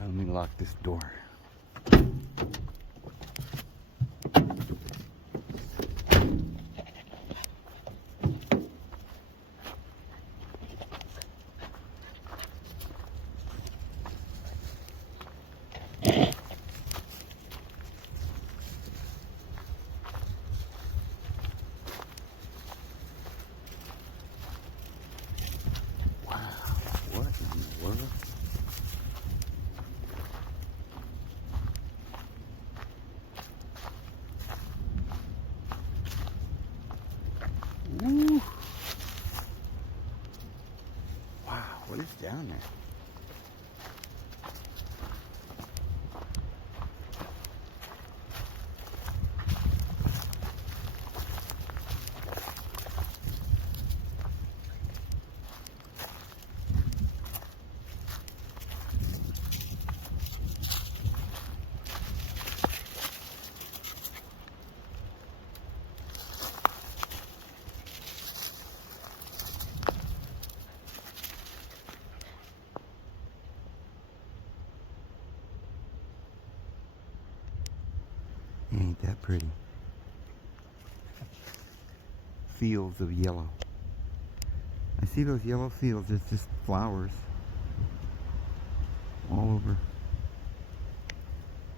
Let me lock this door. Wow, what in the world? Woo. Wow, what is down there? Ain't that pretty? Fields of yellow. I see those yellow fields, it's just flowers all over.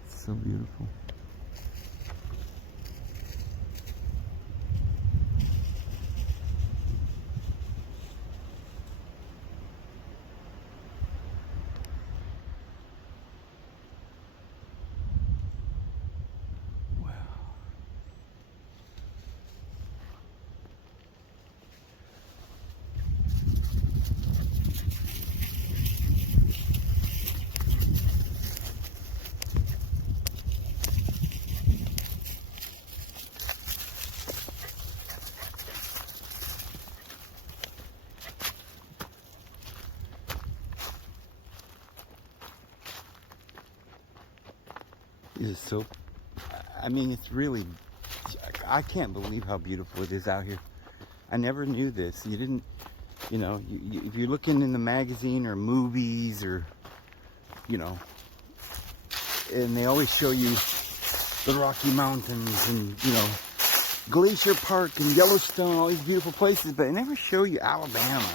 It's so beautiful. Wow. It is so, I mean, it's really, I can't believe how beautiful it is out here. I never knew this. You didn't, you know, if you're looking in the magazine or movies or, you know, and they always show you the Rocky Mountains and, you know, Glacier Park and Yellowstone, all these beautiful places, but they never show you Alabama.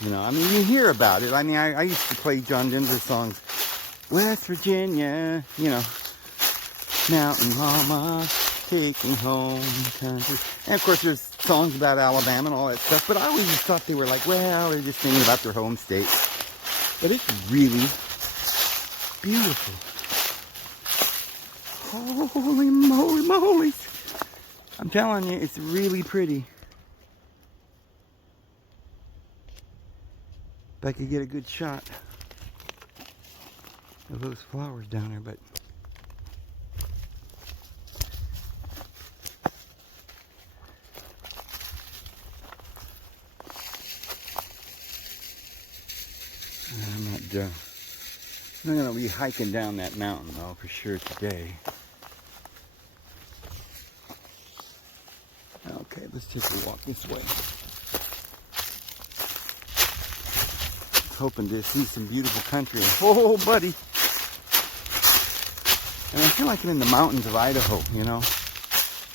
You know, I mean, you hear about it. I mean, I used to play John Denver songs. West Virginia, you know, Mountain Mama, take me home, country. And of course, there's songs about Alabama and all that stuff, but I always just thought they were like, well, they're just singing about their home state. But it's really beautiful. Holy moly moly. I'm telling you, it's really pretty. If I could get a good shot of those flowers down there, but I'm not gonna be hiking down that mountain though for sure today. Okay, let's take a walk this way. Hoping to see some beautiful country. Oh, buddy. And I feel like I'm in the mountains of Idaho, you know.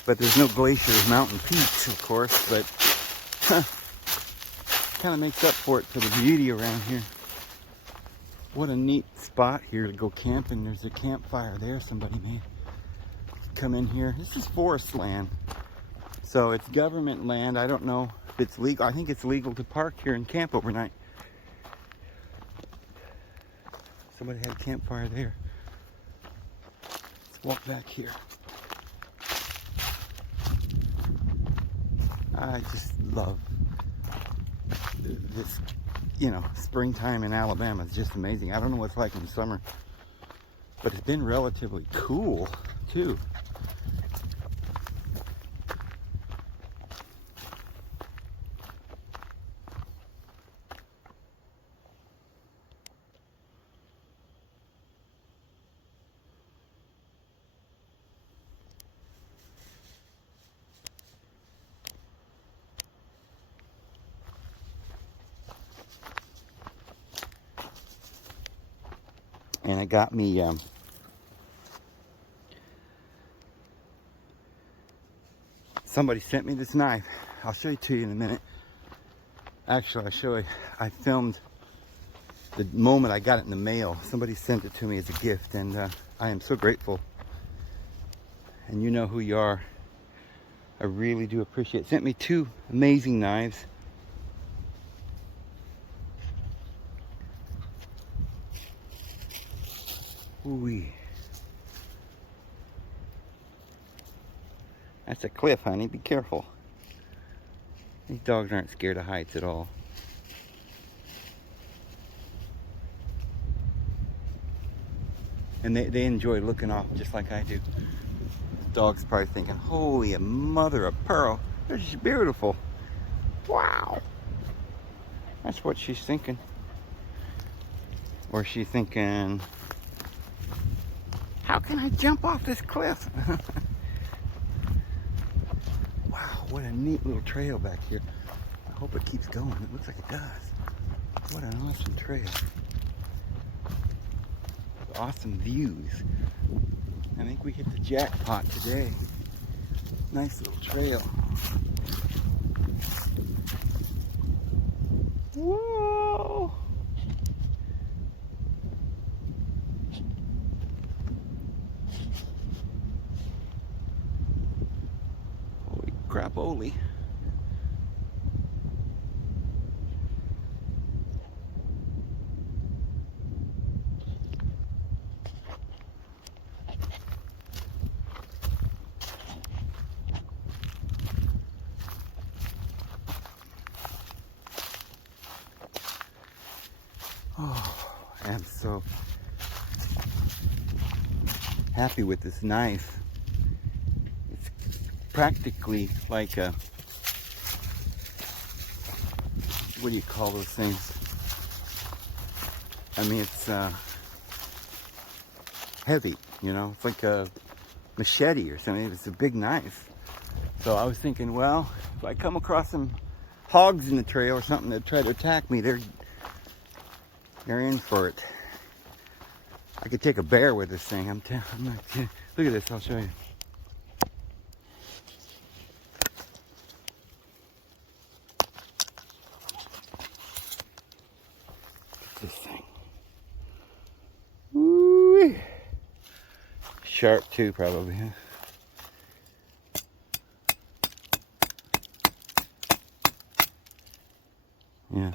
But there's no glaciers, mountain peaks, of course. But kind of makes up for it for the beauty around here. What a neat spot here to go camping. There's a campfire there somebody made. Come in here. This is forest land. So it's government land. I don't know if it's legal. I think it's legal to park here and camp overnight. Somebody had a campfire there. Let's walk back here. I just love this, you know, springtime in Alabama. It's just amazing. I don't know what it's like in summer, but it's been relatively cool too. And it got me somebody sent me this knife. I'll show it to you in a minute. Actually, I'll show you. I filmed the moment I got it in the mail. Somebody sent it to me as a gift, and I am so grateful. And you know who you are. I really do appreciate it. Sent me 2 amazing knives. Ooh-wee. That's a cliff, honey. Be careful. These dogs aren't scared of heights at all. And they enjoy looking off just like I do. The dog's probably thinking, holy mother of pearl, this is beautiful. Wow. That's what she's thinking. Or she's thinking, how can I jump off this cliff? Wow, what a neat little trail back here. I hope it keeps going. It looks like it does. What an awesome trail. Awesome views. I think we hit the jackpot today. Nice little trail. Whoa! Holy crap-oly. Oh, I am so happy with this knife. It's practically like a, what do you call those things? I mean, it's heavy, you know? It's like a machete or something. It's a big knife. So I was thinking, well, if I come across some hogs in the trail or something that try to attack me, they're in for it. I could take a bear with this thing. I'm not kidding. Look at this. I'll show you. Look at this thing. Woo-wee. Sharp too, probably. Huh? Yeah.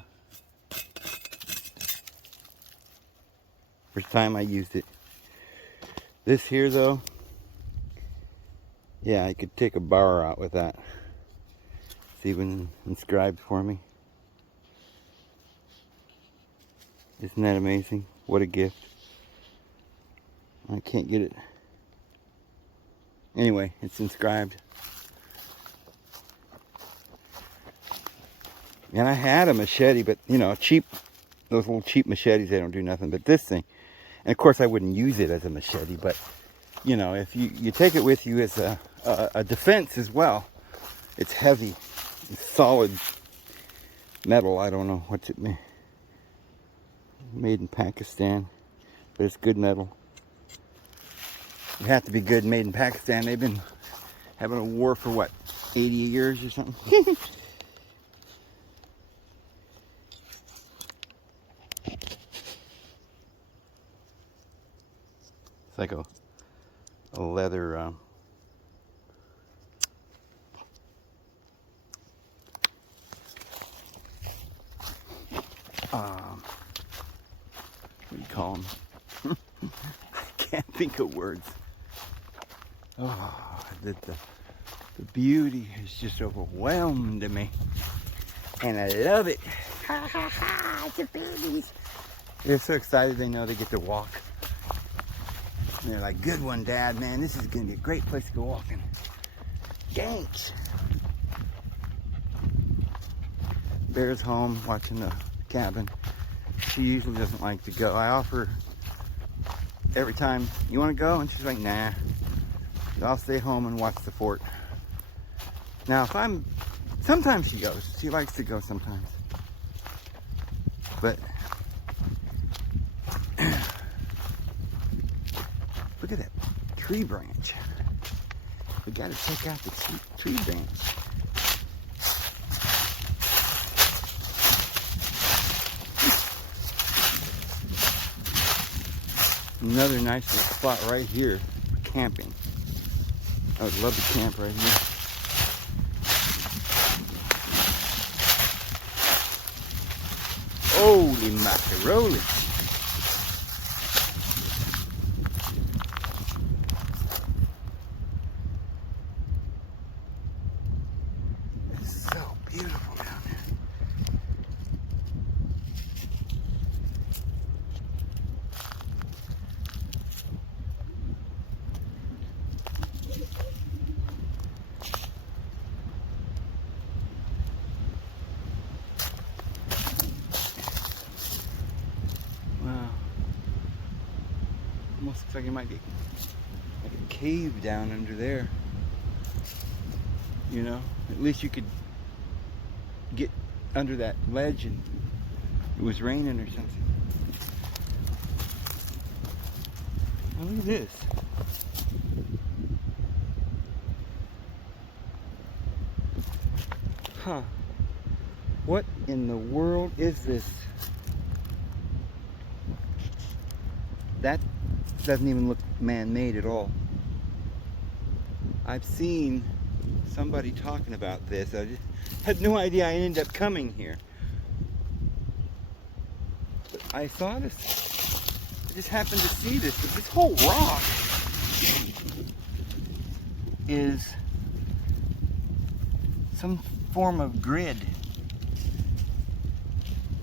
First time I used it. This here though, yeah, I could take a bar out with that. It's even inscribed for me. Isn't that amazing? What a gift. I can't get it. Anyway, it's inscribed. And I had a machete, but you know, cheap, those little cheap machetes, they don't do nothing. But this thing, and of course I wouldn't use it as a machete, but you know, if you take it with you as a defense as well. It's heavy, it's solid metal. I don't know what's it made in Pakistan, but it's good metal. You have to be good made in Pakistan. They've been having a war for what, 80 years or something? It's like a leather what do you call them? I can't think of words. Oh, the beauty is just overwhelmed me, and I love it. Ha ha ha! The babies. They're so excited. They know they get to walk. And they're like, "Good one, Dad. Man, this is gonna be a great place to go walking." Thanks. Bear's home watching the cabin. She usually doesn't like to go. I offer every time, "You want to go?" And she's like, "Nah. I'll stay home and watch the fort." Now, sometimes she goes. She likes to go sometimes. But tree branch. We gotta check out the tree branch. Another nice little spot right here for camping. I would love to camp right here. Holy macaroni! It's so beautiful down there. Wow. Almost looks like it might be like a cave down under there. You know, at least you could get under that ledge and it was raining or something. Oh, look at this. Huh. What in the world is this? That doesn't even look man-made at all. I've seen somebody talking about this. I just had no idea I ended up coming here. But I saw this. I just happened to see this. But this whole rock is some form of grid.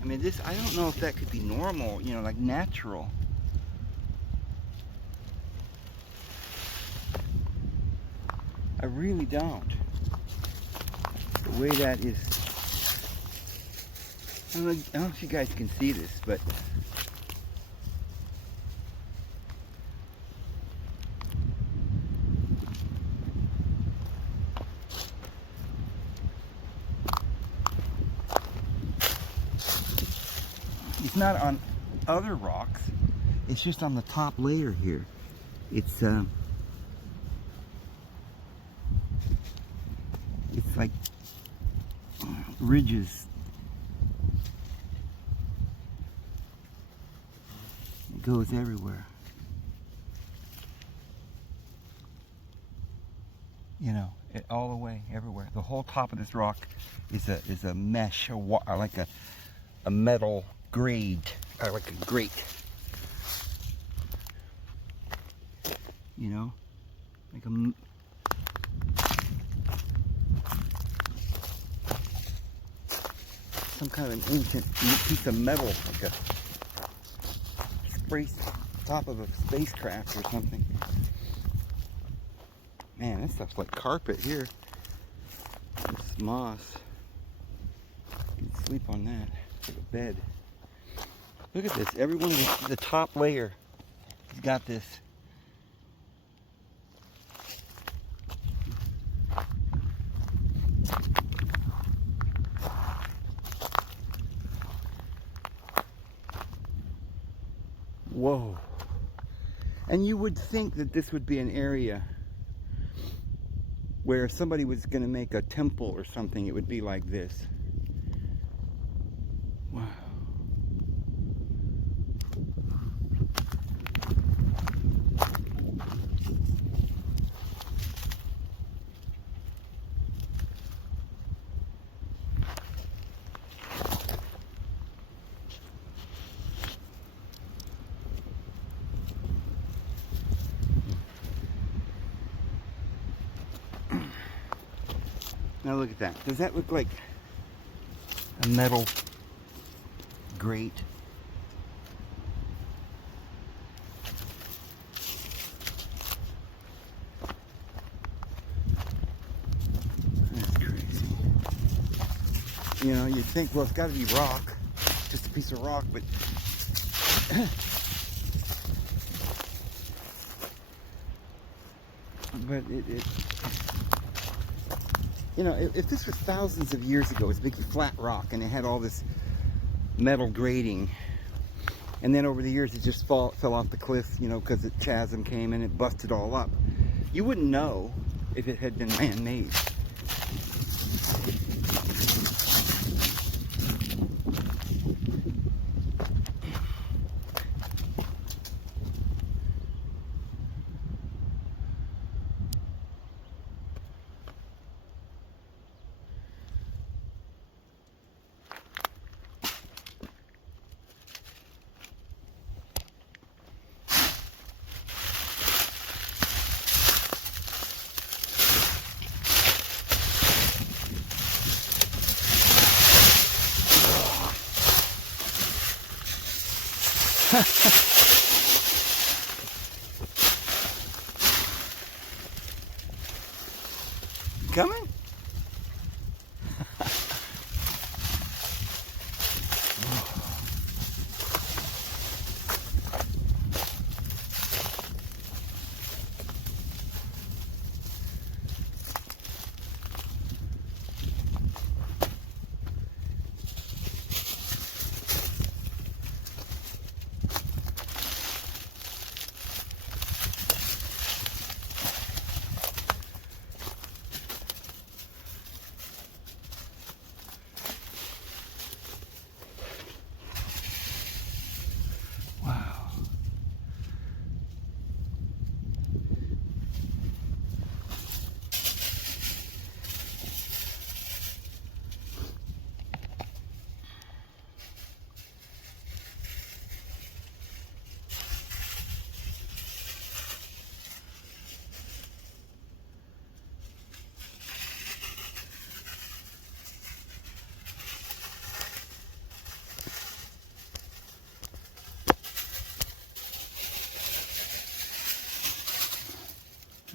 I mean, this, I don't know if that could be normal, you know, like natural. I really don't. The way that is, I don't know if you guys can see this, but it's not on other rocks, it's just on the top layer here. It's like ridges. It goes everywhere. You know, all the way, everywhere. The whole top of this rock is a mesh, like a metal grate, or like a grate. You know, like a some kind of an ancient piece of metal, like a top of a spacecraft or something. Man, this stuff's like carpet here. This moss. You can sleep on that. It's like a bed. Look at this. Every one of the top layer has got this. Whoa. And you would think that this would be an area where if somebody was going to make a temple or something, it would be like this. Wow. Now look at that. Does that look like a metal grate? That's crazy. You know, you'd think, well, it's got to be rock, just a piece of rock, but it you know, if this was thousands of years ago, it's a big flat rock and it had all this metal grating, And then over the years, it just fell off the cliff, you know, because the chasm came and it busted all up. You wouldn't know if it had been man-made. Coming? Wow.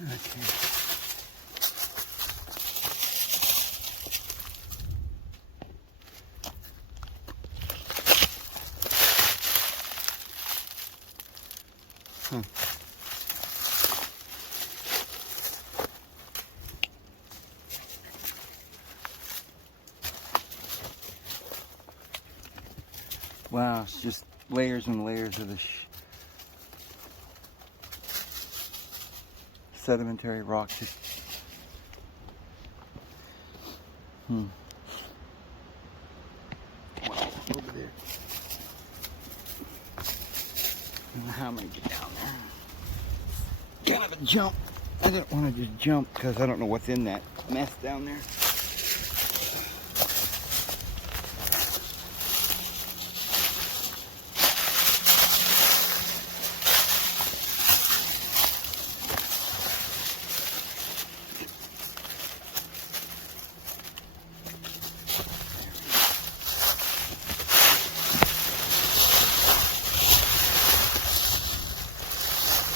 Okay. Wow, it's just layers and layers of the sedimentary rock. Wow, over there. I don't know how I'm gonna get down there. Kind of a jump. I don't want to just jump because I don't know what's in that mess down there.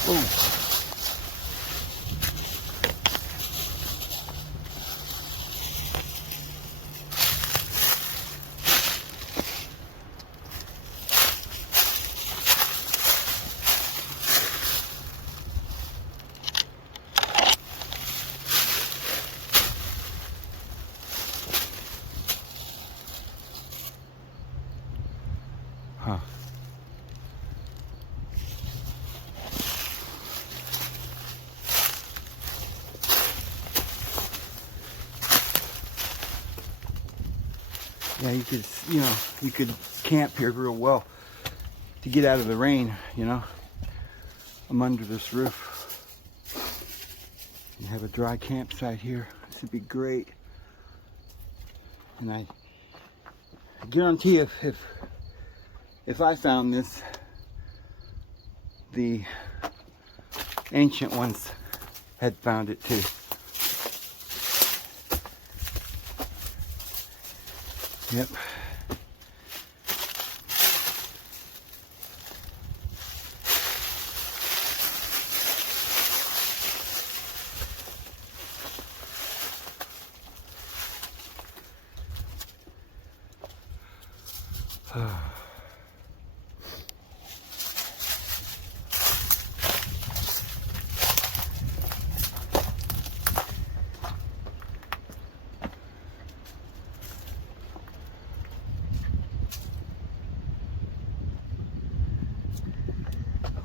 Oh. Huh. Yeah, you could camp here real well to get out of the rain, you know. I'm under this roof. You have a dry campsite here. This would be great. And I guarantee if I found this, the ancient ones had found it too. Yep.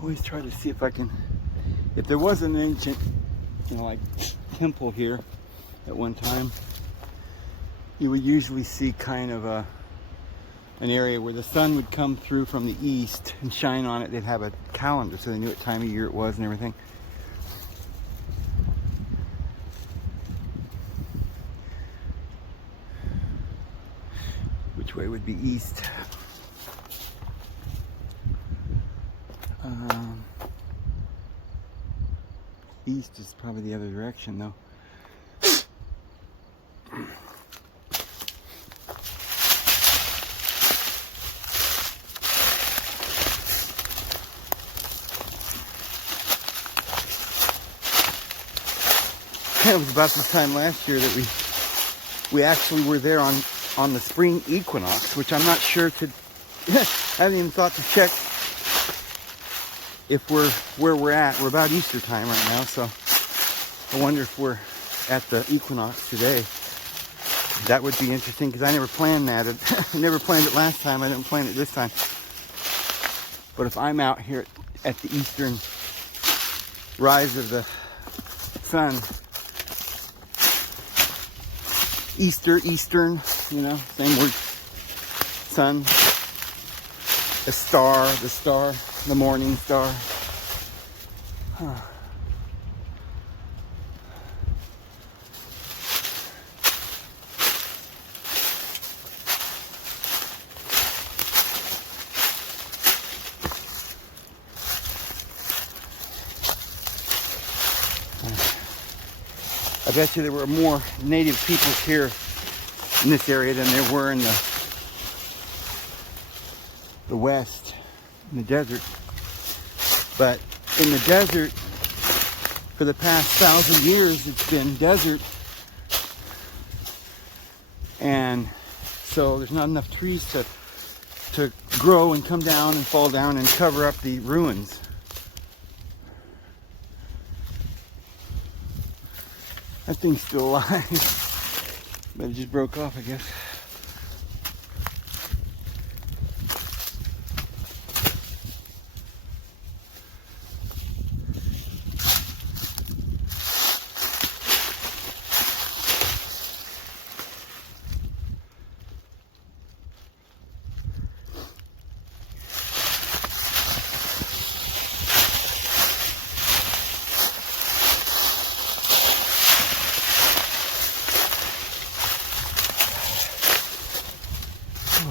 always try to see if I can, if there was an ancient, you know, like temple here at one time, you would usually see kind of an area where the sun would come through from the east and shine on it. They'd have a calendar so they knew what time of year it was and everything. Which way would be east? East is probably the other direction though. It was about this time last year that we actually were there on the spring equinox, which I'm not sure to, I haven't even thought to check if we're where we're at. We're about Easter time right now, so I wonder if we're at the equinox today. That would be interesting because I never planned that. I never planned it last time. I didn't plan it this time. But if I'm out here at the eastern rise of the sun, Eastern, you know, same word, sun, the star, the morning star. Huh. I bet you there were more native people here in this area than there were in the west, in the desert. But in the desert, for the past 1,000 years, it's been desert. And so there's not enough trees to grow and come down and fall down and cover up the ruins. That thing's still alive, but it just broke off, I guess.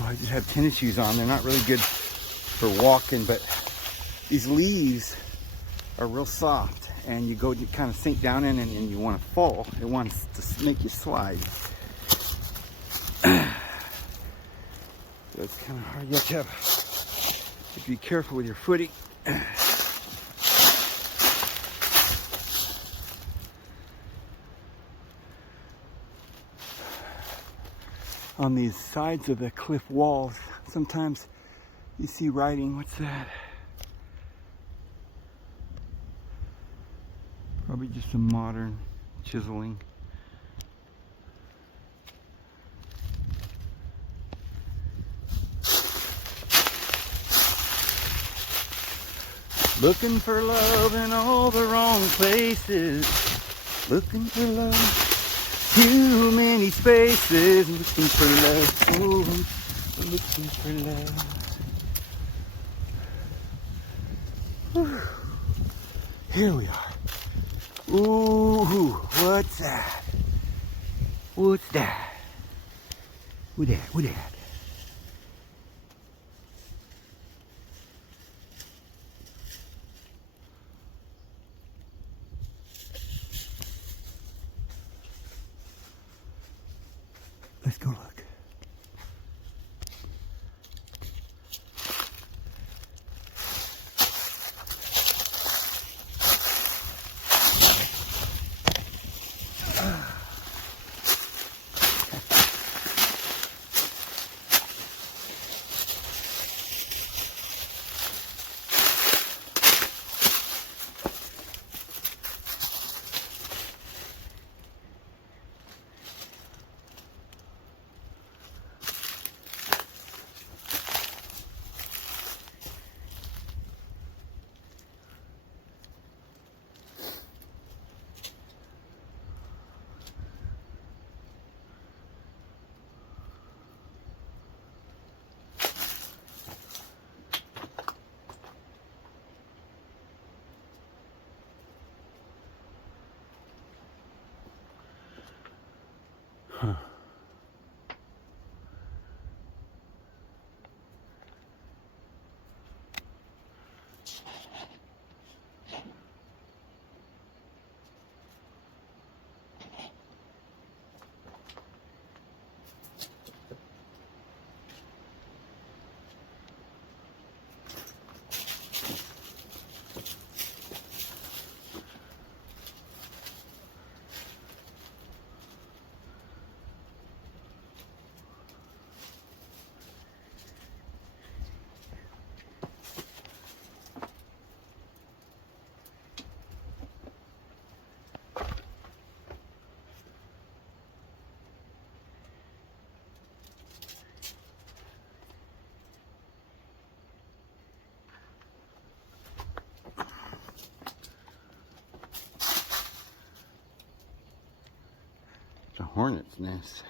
I just have tennis shoes on. They're not really good for walking, but these leaves are real soft, and you kind of sink down in and you want to fall. It wants to make you slide. So it's kind of hard. You have to be careful with your footing. On these sides of the cliff walls, sometimes you see writing. What's that? Probably just some modern chiseling. Looking for love in all the wrong places. Looking for love. Too many spaces, looking for love, oh, looking for love. Whew. Here we are. Ooh, what's that? What's that? What that? What that? Let's go look. Huh. It's a hornet's nest.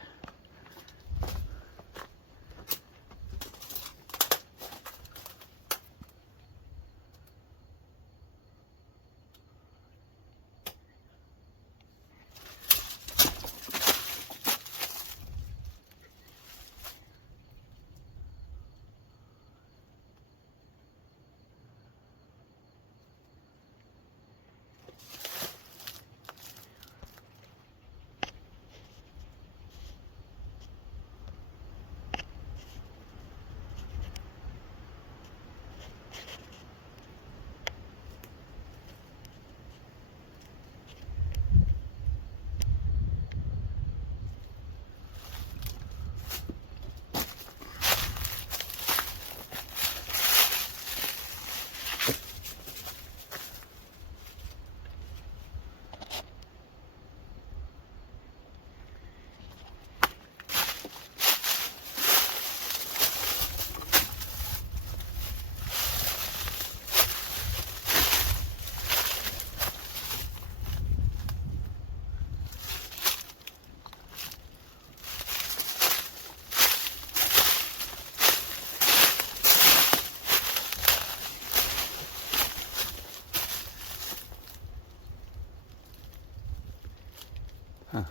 Huh.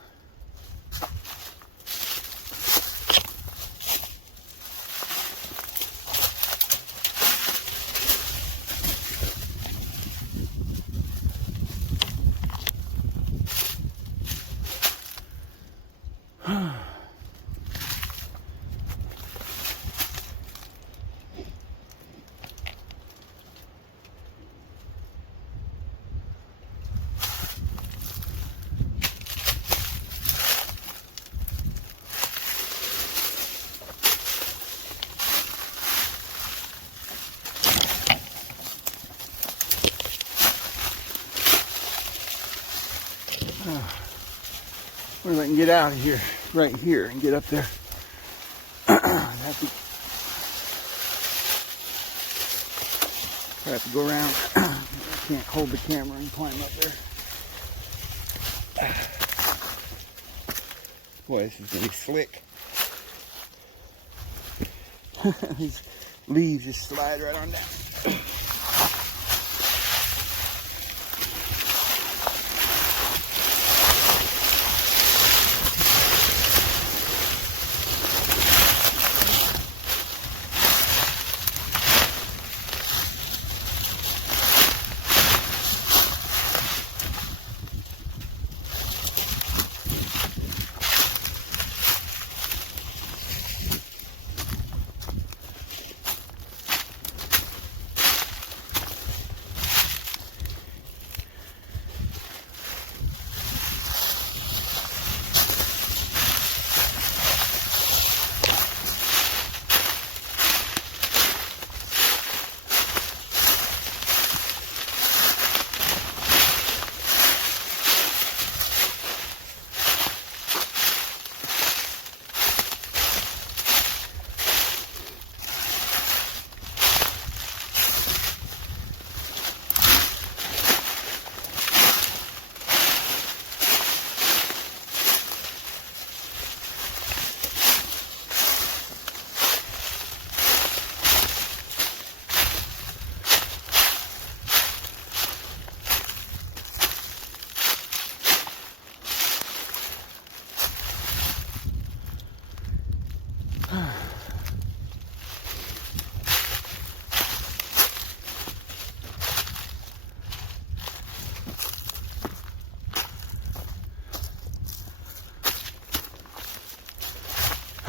Wonder if I can get out of here, right here, and get up there. I have to go around. I can't hold the camera and climb up there. Boy, this is gonna be slick. These leaves just slide right on down.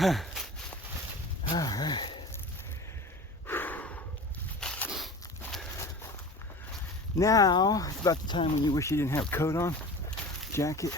All right. Now, it's about the time when you wish you didn't have a coat on, jacket.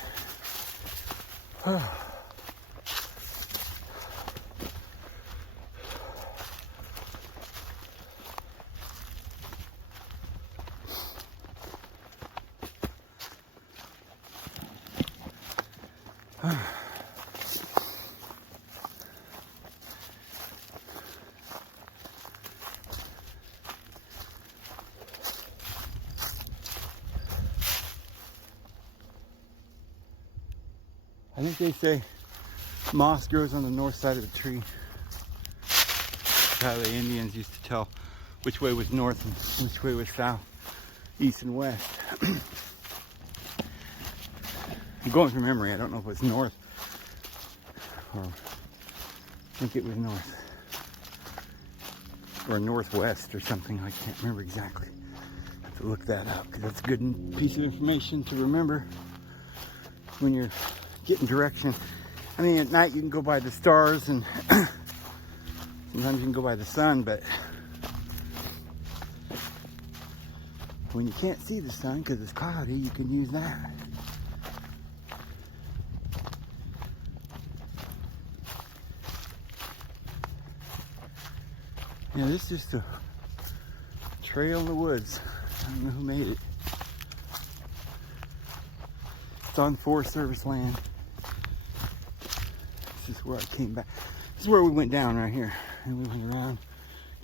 I think they say moss grows on the north side of the tree. That's how the Indians used to tell which way was north and which way was south, east and west. I'm going from memory. I don't know if it was north or I think it was north or northwest or something. I can't remember exactly. I have to look that up because that's a good piece of information to remember when you're getting direction. I mean, at night you can go by the stars and sometimes you can go by the sun, but when you can't see the sun because it's cloudy, you can use that. Yeah, this is just a trail in the woods. I don't know who made it. It's on Forest Service land. This is where I came back. This is where we went down right here. And we went around,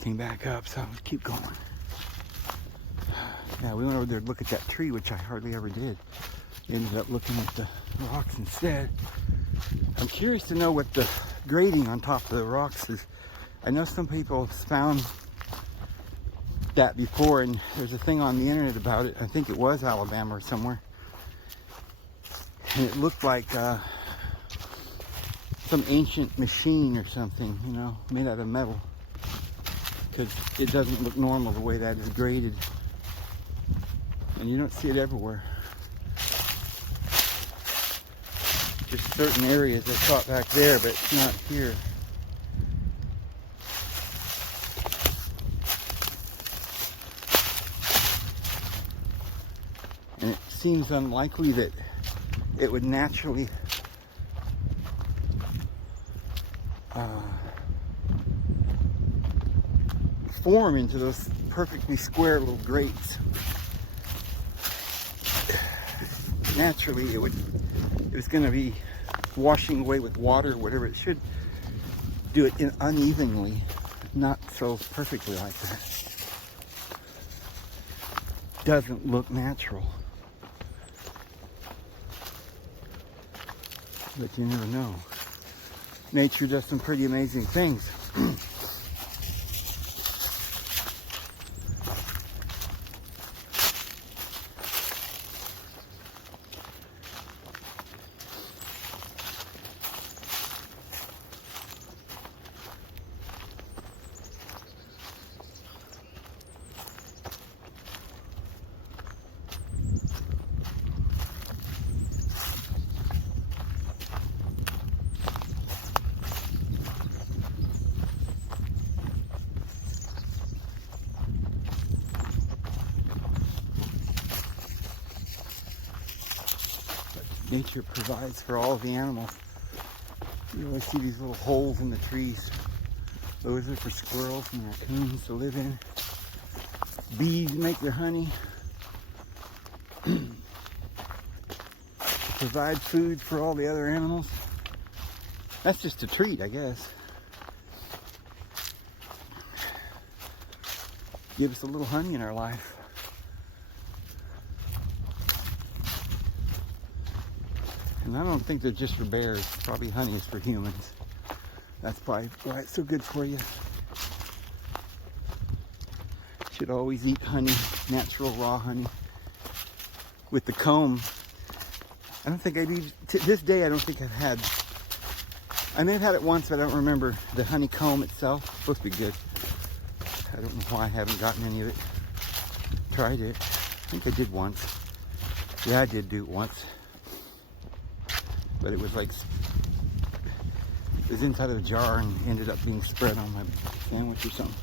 came back up, so I'll keep going. Yeah, we went over there to look at that tree, which I hardly ever did. Ended up looking at the rocks instead. I'm curious to know what the grading on top of the rocks is. I know some people have found that before, and there's a thing on the internet about it. I think it was Alabama or somewhere. And it looked like some ancient machine or something, you know, made out of metal. Because it doesn't look normal the way that is graded. And you don't see it everywhere. Just certain areas I thought back there, but it's not here. And it seems unlikely that it would naturally form into those perfectly square little grates. Naturally, it was going to be washing away with water or whatever. It should do it unevenly, not so perfectly like that. Doesn't look natural. But you never know. Nature does some pretty amazing things. Nature provides for all of the animals. You always see these little holes in the trees. Those are for squirrels and raccoons to live in. Bees make their honey. Provide food for all the other animals. That's just a treat, I guess. Give us a little honey in our life. And I don't think they're just for bears. Probably honey is for humans. That's probably why it's so good for you. Should always eat honey, natural raw honey. With the comb. I don't think I've eaten, to this day I don't think I've had, I may have had it once, but I don't remember the honeycomb itself. It's supposed to be good. I don't know why I haven't gotten any of it. Tried it. I think I did once. Yeah, I did do it once. But it was like It was inside of a jar and ended up being spread on my sandwich or something.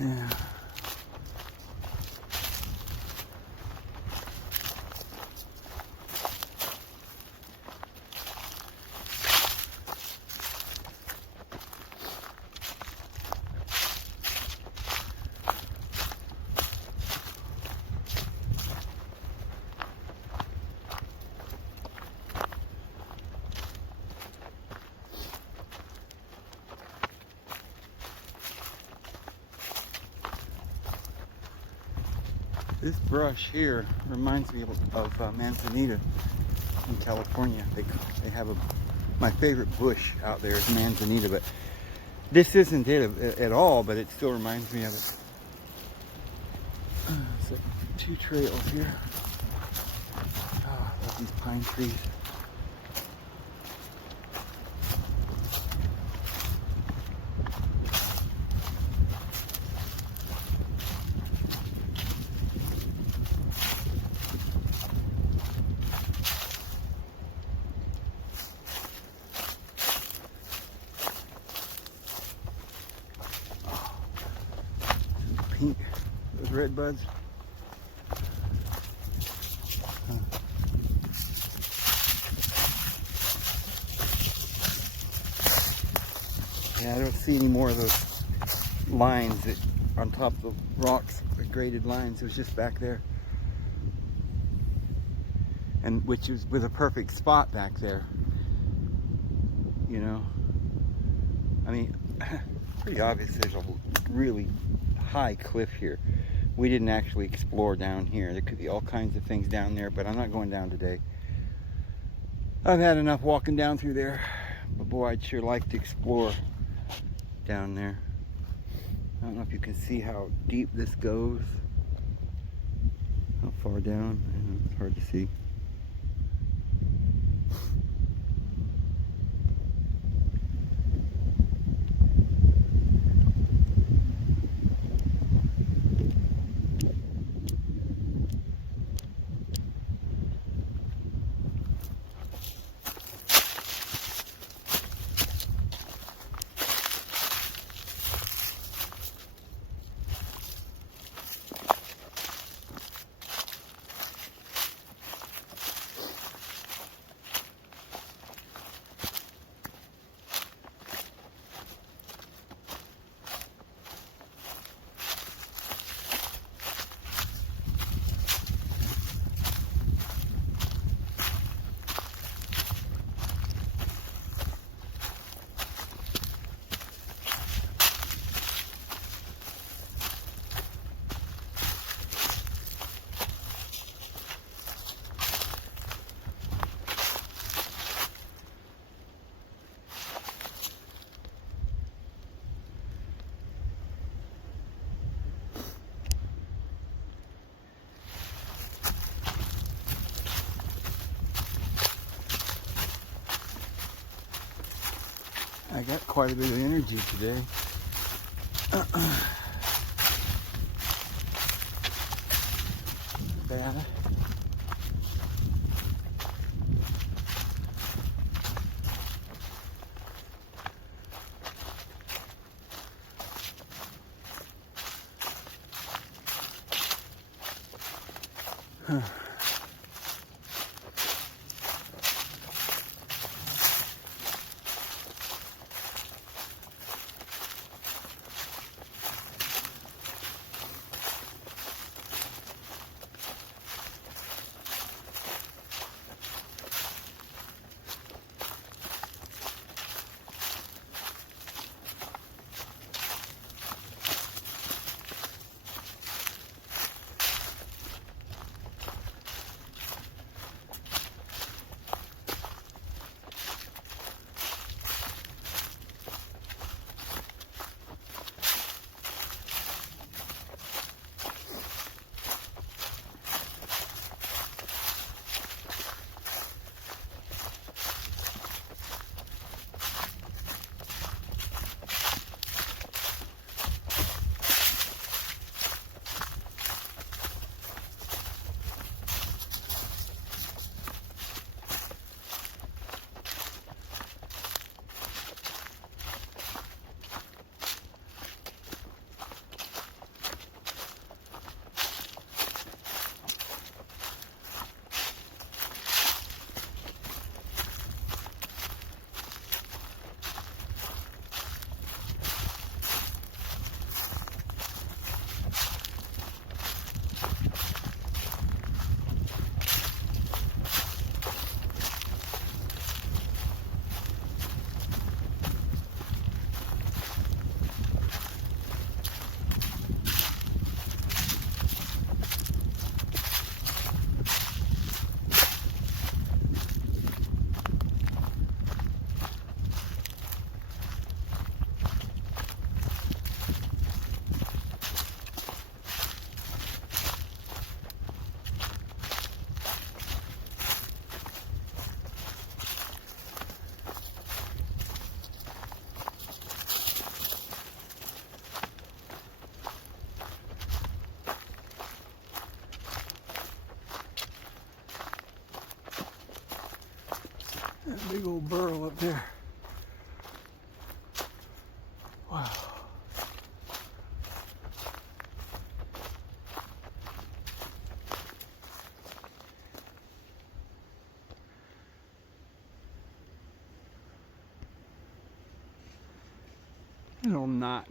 Yeah. This brush here reminds me of manzanita in California. They have my favorite bush out there is manzanita, but this isn't it at all, but it still reminds me of it. So 2 trails here. Oh, I love these pine trees. Pink, those red buds. Yeah, I don't see any more of those lines that on top of the rocks, the graded lines. It was just back there, and which was a perfect spot back there. You know, I mean, pretty obvious. There's a really high cliff here. We didn't actually explore down here. There could be all kinds of things down there, but I'm not going down today. I've had enough walking down through there, but boy, I'd sure like to explore down there. I don't know if you can see how deep this goes, how far down. I know, it's hard to see. I got quite a bit of energy today. Bad. Huh. there. Wow. Little knot.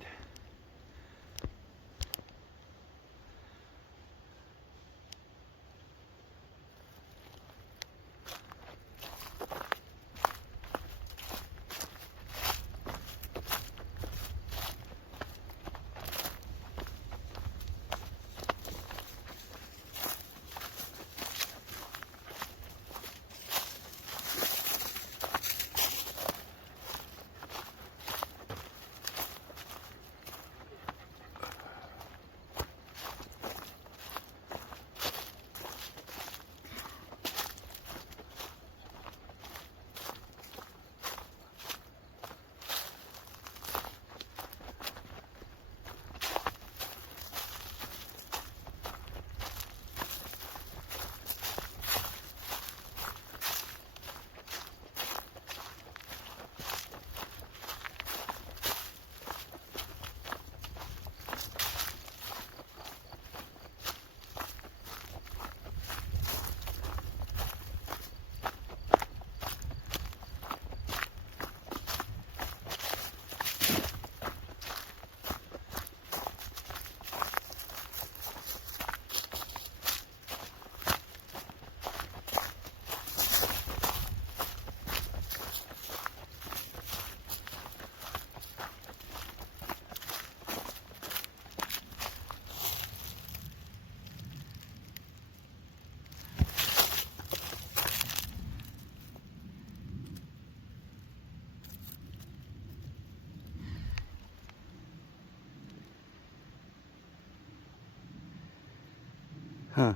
Huh.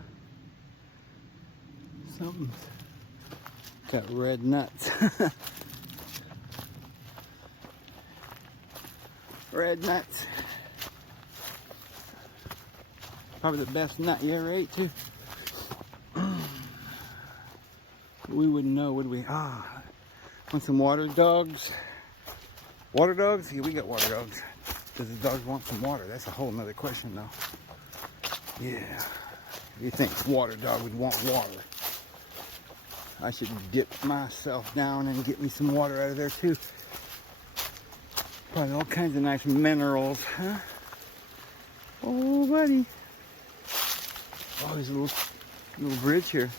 Something's got red nuts. Red nuts. Probably the best nut you ever ate too. We wouldn't know, would we? Ah, want some water dogs? Water dogs? Yeah, we got water dogs. Does the dogs want some water? That's a whole nother question though. Yeah. You think water dog would want water? I should dip myself down and get me some water out of there too. Probably all kinds of nice minerals, huh? Oh, buddy. Oh, there's a little bridge here.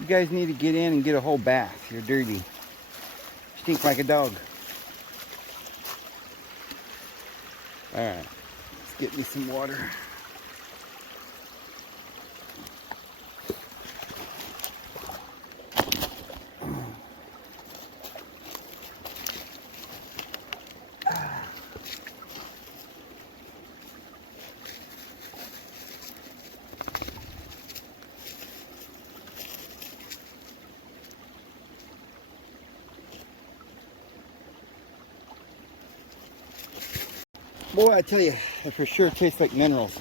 You guys need to get in and get a whole bath. You're dirty. Stink like a dog. Alright, let's get me some water. Boy, I tell you, it for sure tastes like minerals.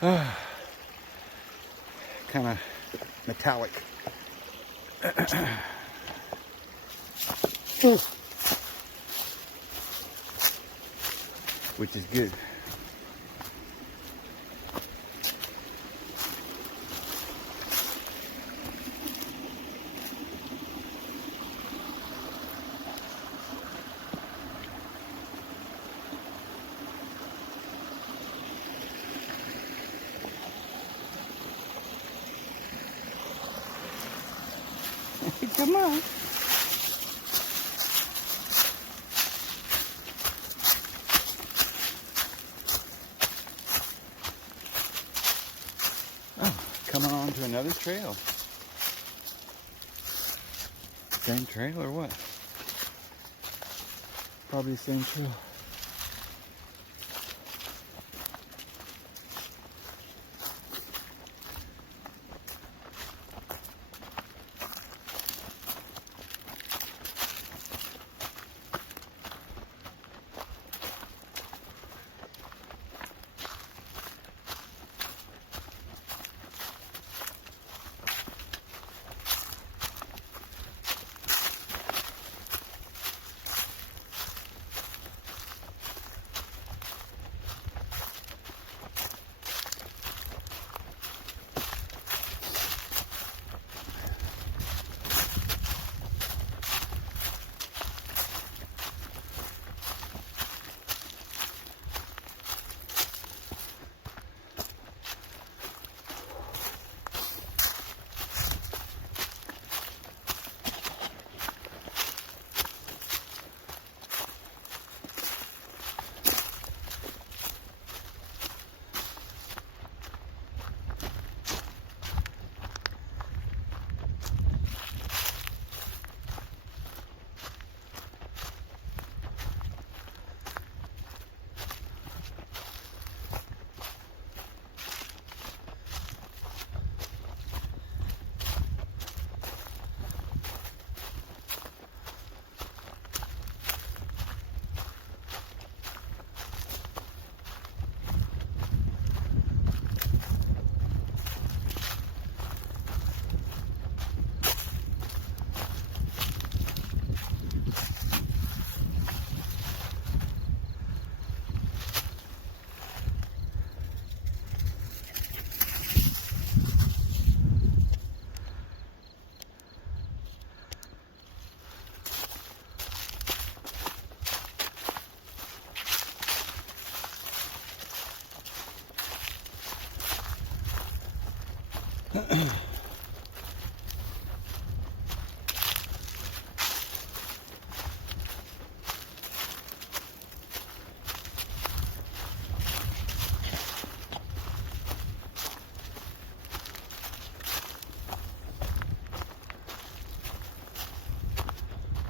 Kind of metallic. Which is good. Come on. Oh, coming on to another trail. Same trail or what? Probably the same trail.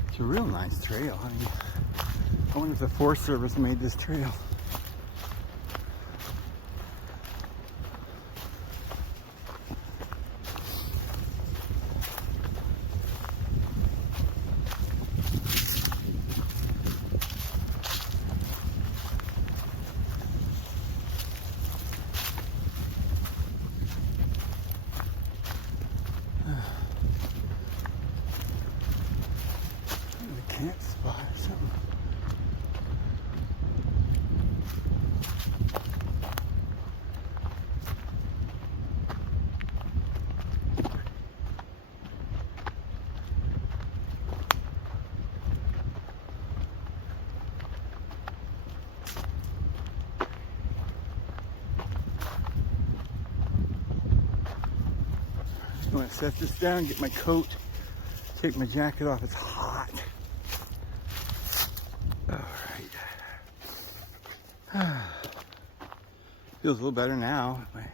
It's a real nice trail. I mean, I wonder if the Forest Service made this trail. Camp spot or something. I'm gonna set this down, get my coat, take my jacket off. It's hot. Feels a little better now. My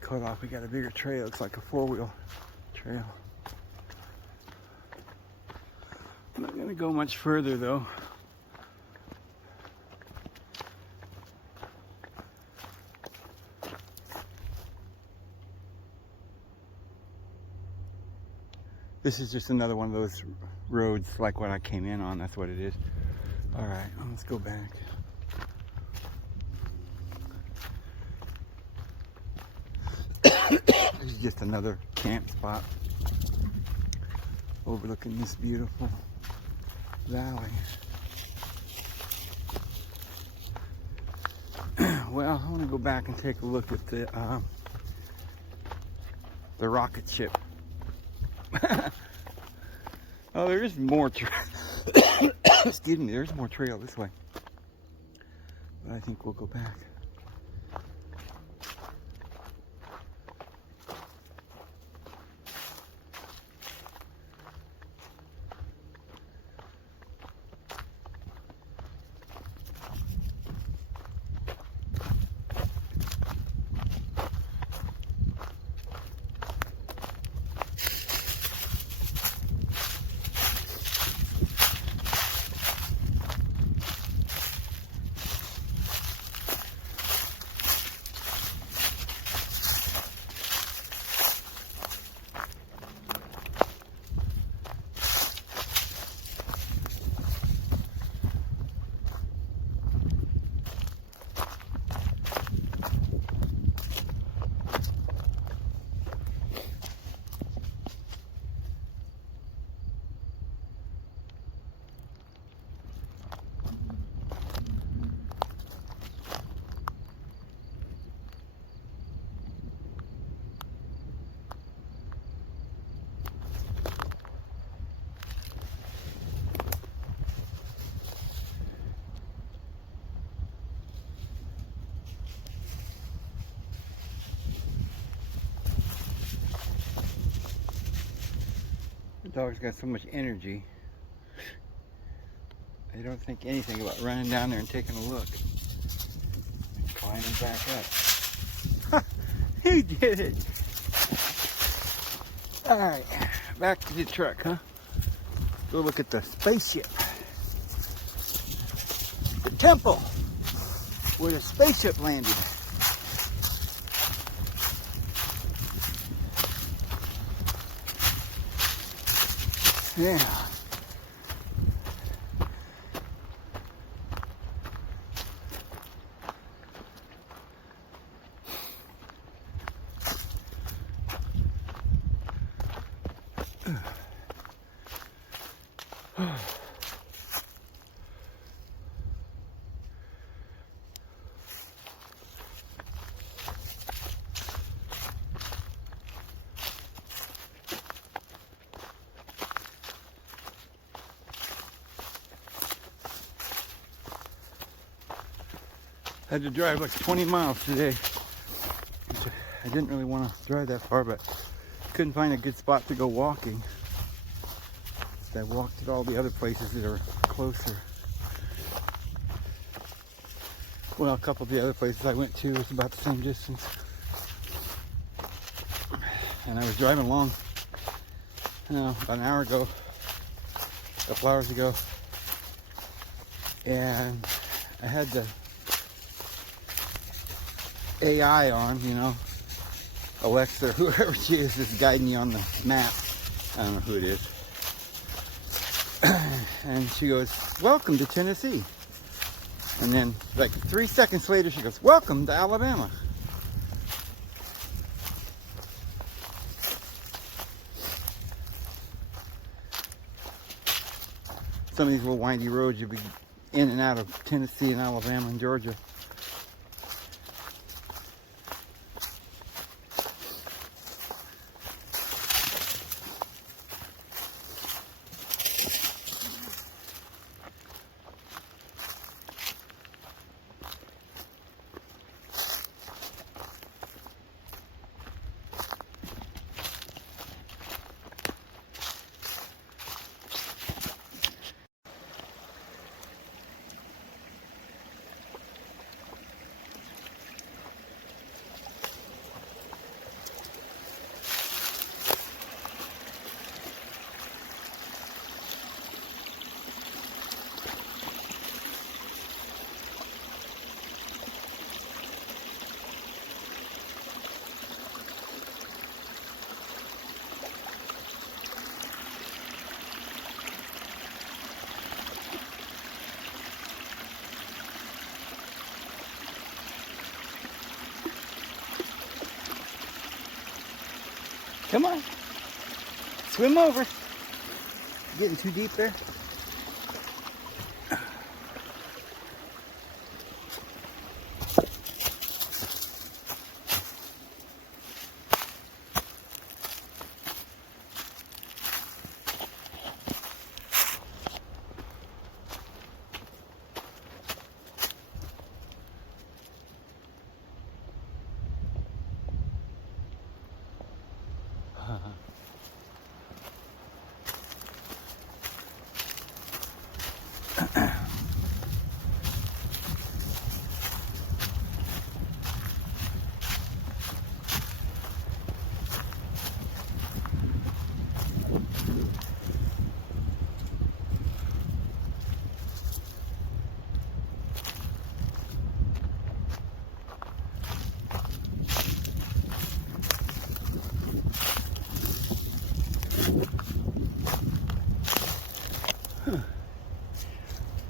coat off, we got a bigger trail. Looks like a four-wheel trail. I'm not gonna go much further though. This is just another one of those roads like what I came in on. That's what it is. All right, let's go back. This is just another camp spot overlooking this beautiful valley. Well, I want to go back and take a look at the rocket ship. Oh, there is more excuse me, there's more trail this way. But I think we'll go back. dog's got so much energy. They don't think anything about running down there and taking a look. Climbing back up. He did it! Alright, back to the truck, huh? Go look at the spaceship. The temple where the spaceship landed. Yeah. Had to drive like 20 miles today. I didn't really want to drive that far, but couldn't find a good spot to go walking. So I walked at all the other places that are closer. Well, a couple of the other places I went to was about the same distance. And I was driving along, about an hour ago, a couple hours ago, and I had the AI on, Alexa, whoever she is guiding me on the map. I don't know who it is. And she goes, "Welcome to Tennessee." And then like 3 seconds later she goes, "Welcome to Alabama." Some of these little windy roads you'll be in and out of Tennessee and Alabama and Georgia. Come on. Swim over. Getting too deep there?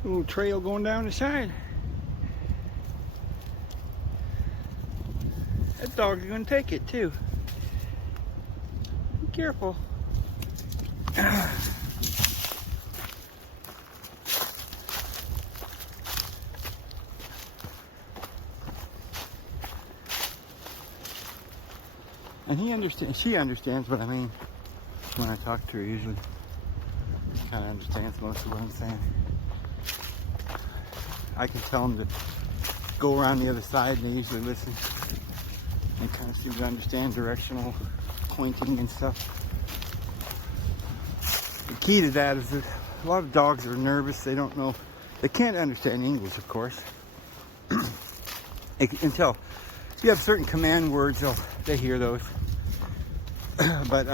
Little trail going down the side. That dog's gonna take it too. Be careful. And she understands what I mean when I talk to her usually. She kind of understands most of what I'm saying. I can tell them to go around the other side and they usually listen. They kind of seem to understand directional pointing and stuff. key to that is that a lot of dogs are nervous. They don't know, they can't understand English, of course. Until if you have certain command words, they hear those. But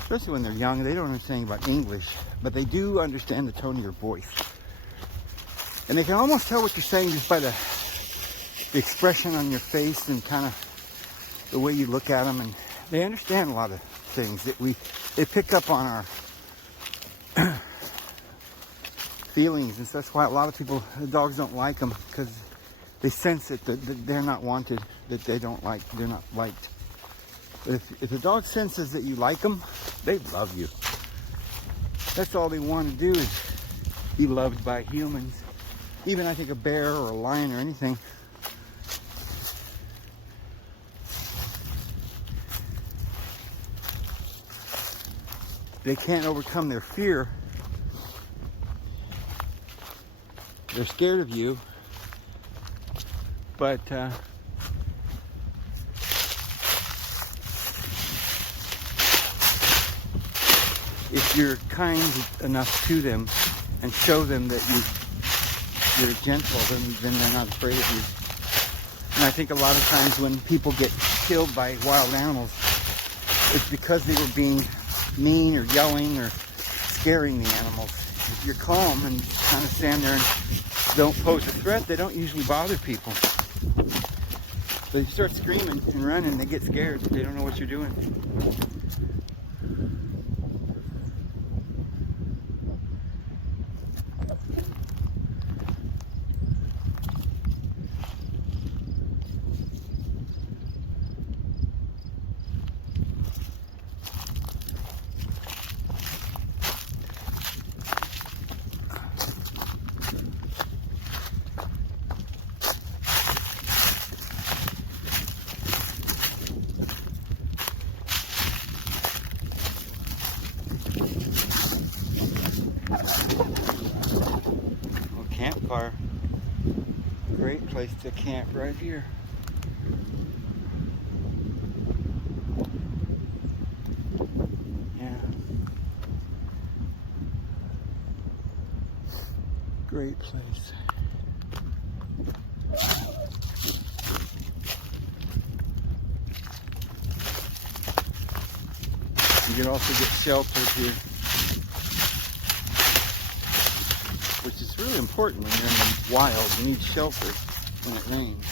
especially when they're young, they don't understand about English, but they do understand the tone of your voice. And they can almost tell what you're saying just by the expression on your face and kind of the way you look at them. And they understand a lot of things that they pick up on our feelings. And so that's why a lot of people, the dogs don't like them, because they sense it, that they're not wanted, that they're not liked. But if a dog senses that you like them, they love you. That's all they want to do is be loved by humans. Even I think a bear or a lion or anything. They can't overcome their fear. They're scared of you. But if you're kind enough to them and show them that you're gentle, then they're not afraid of you. And I think a lot of times when people get killed by wild animals, it's because they were being mean or yelling or scaring the animals. If you're calm and kind of stand there and don't pose a threat, they don't usually bother people. But if you start screaming and running, they get scared. They don't know what you're doing. Campfire. Great place to camp right here. Yeah. Great place. You can also get sheltered here, which is really important when you're in the wild. You need shelter when it rains.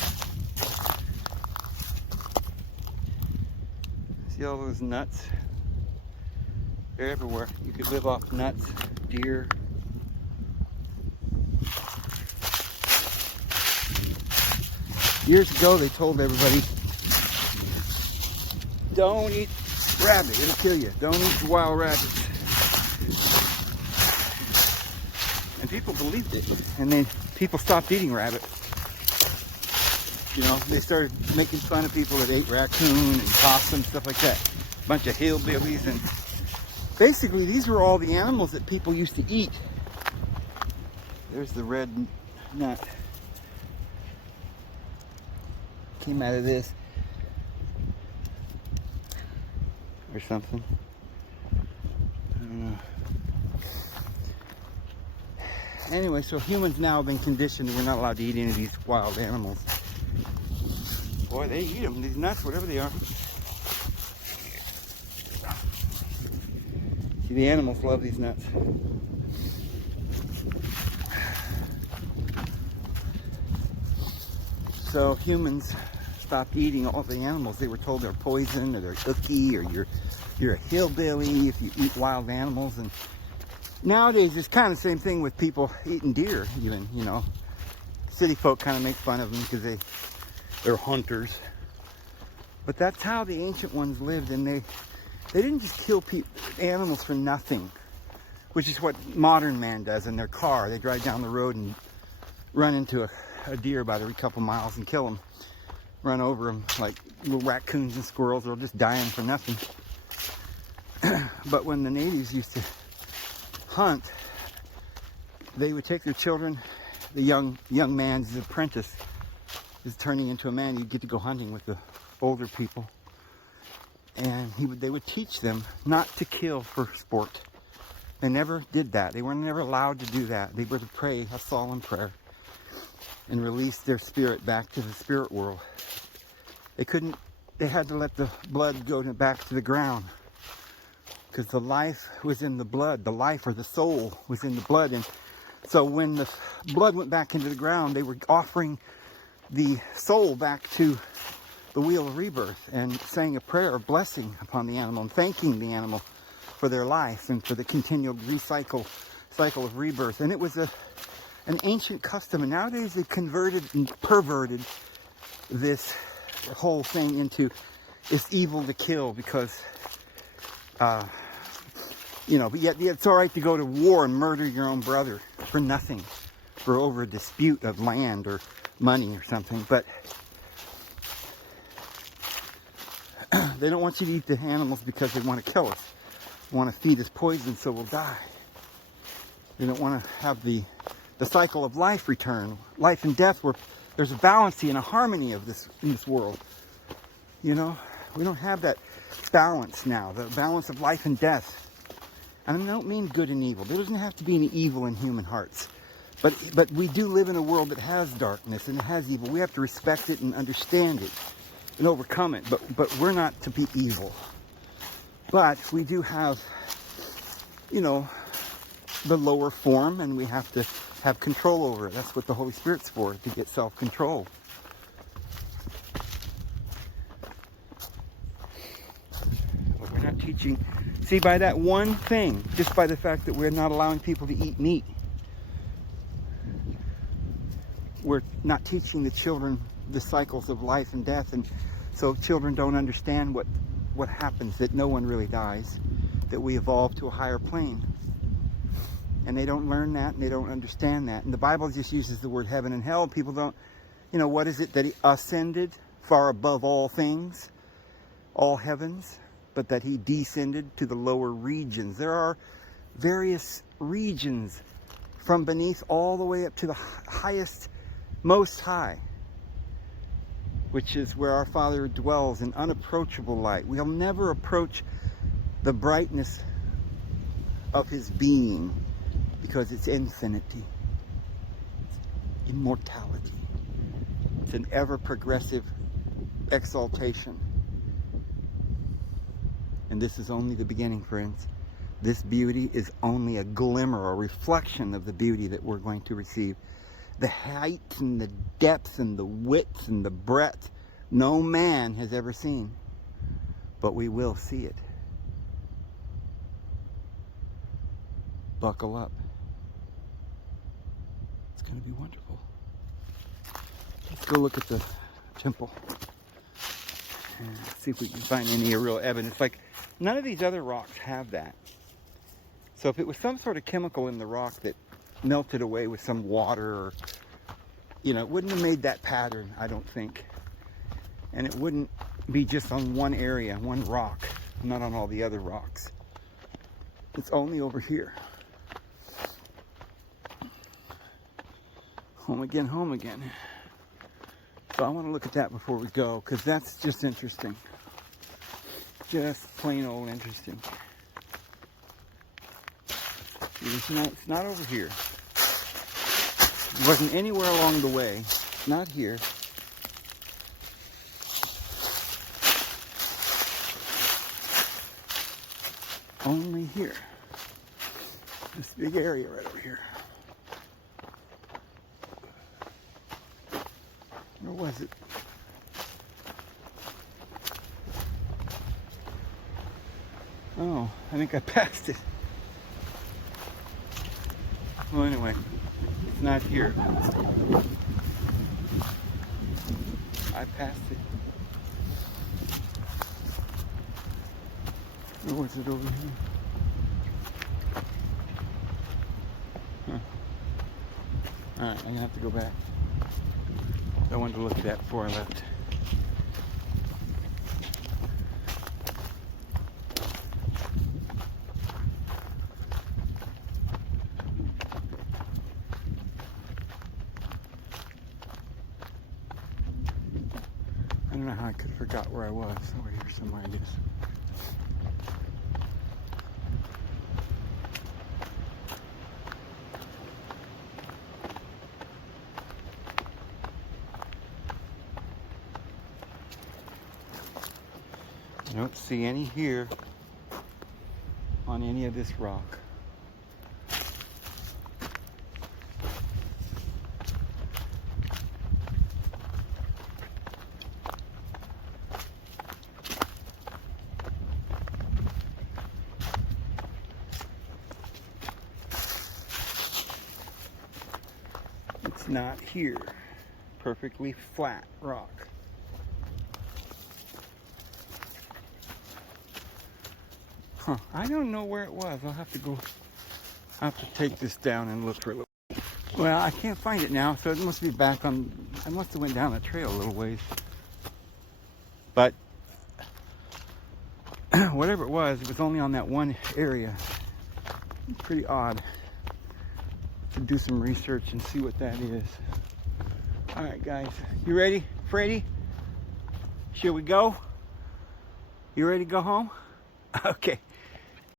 See all those nuts? They're everywhere. You could live off nuts, deer. Years ago, they told everybody, don't eat rabbit, it'll kill you. Don't eat wild rabbits. And people believed it, and then people stopped eating rabbit. You know, they started making fun of people that ate raccoon and possum, stuff like that. A bunch of hillbillies, and basically these were all the animals that people used to eat. There's the red nut. Came out of this. Or something. I don't know. Anyway, so humans now have been conditioned that we're not allowed to eat any of these wild animals. Boy, they eat them, these nuts, whatever they are. See, the animals love these nuts. So humans stopped eating all the animals. They were told they're poison or they're icky or you're a hillbilly if you eat wild animals. And nowadays it's kind of the same thing with people eating deer even, you know. City folk kind of make fun of them because they're hunters. But that's how the ancient ones lived, and they didn't just kill animals for nothing, which is what modern man does in their car. They drive down the road and run into a deer about every couple miles and kill them. Run over them like little raccoons and squirrels. They'll just dying for nothing. But when the natives used to hunt, they would take their children. The young man's apprentice is turning into a man. You'd get to go hunting with the older people, and they would teach them not to kill for sport. They never did that. They were never allowed to do that. They were to pray a solemn prayer and release their spirit back to the spirit world. They had to let the blood go back to the ground, because the life was in the blood. The life, or the soul, was in the blood. And so when the blood went back into the ground, they were offering the soul back to the wheel of rebirth and saying a prayer of blessing upon the animal and thanking the animal for their life and for the continual cycle of rebirth. And it was an ancient custom, and nowadays they've converted and perverted this whole thing into it's evil to kill, because but yet it's all right to go to war and murder your own brother for nothing, for over a dispute of land or money or something. But they don't want you to eat the animals because they want to kill us. They want to feed us poison so we'll die. They don't want to have the cycle of life return, life and death, where there's a balance and a harmony of this in this world. We don't have that balance now, the balance of life and death. And I don't mean good and evil. There doesn't have to be any evil in human hearts. But we do live in a world that has darkness and it has evil. We have to respect it and understand it and overcome it. But we're not to be evil. But we do have, the lower form, and we have to have control over it. That's what the Holy Spirit's for, to get self-control. But we're not teaching. See, by that one thing, just by the fact that we're not allowing people to eat meat, we're not teaching the children the cycles of life and death. And so children don't understand what happens, that no one really dies, that we evolve to a higher plane. And they don't learn that, and they don't understand that. And the Bible just uses the word heaven and hell. People don't, what is it? That he ascended far above all things, all heavens, but that he descended to the lower regions. There are various regions from beneath all the way up to the highest, most high, which is where our Father dwells in unapproachable light. We'll never approach the brightness of his being, because it's infinity, it's immortality. It's an ever-progressive exaltation. And this is only the beginning, friends. This beauty is only a glimmer, a reflection of the beauty that we're going to receive. The height and the depth and the width and the breadth, no man has ever seen. But we will see it. Buckle up. It's going to be wonderful. Let's go look at the temple and see if we can find any real evidence. Like, none of these other rocks have that. So if it was some sort of chemical in the rock that melted away with some water, or, it wouldn't have made that pattern, I don't think. And it wouldn't be just on one area, one rock, not on all the other rocks. It's only over here. Home again, home again. So I want to look at that before we go, because that's just interesting. Just plain old interesting. It's not over here. It wasn't anywhere along the way. Not here. Only here. This big area right over here. Where was it? Oh, I think I passed it. Well, anyway, it's not here. I passed it. Or was it over here? Huh. Alright, I'm going to have to go back. I wanted to look at that before I left. I don't know how I could have forgot where I was. Over here somewhere, I guess. don't see any here on any of this rock. It's not here. Perfectly flat rock. Huh, I don't know where it was. I'll have to take this down and look for it. Well, I can't find it now, so it must be back on. I must have went down the trail a little ways. But whatever it was only on that one area. Pretty odd. To do some research and see what that is. All right, guys, you ready, Freddy? Should we go? You ready to go home? Okay.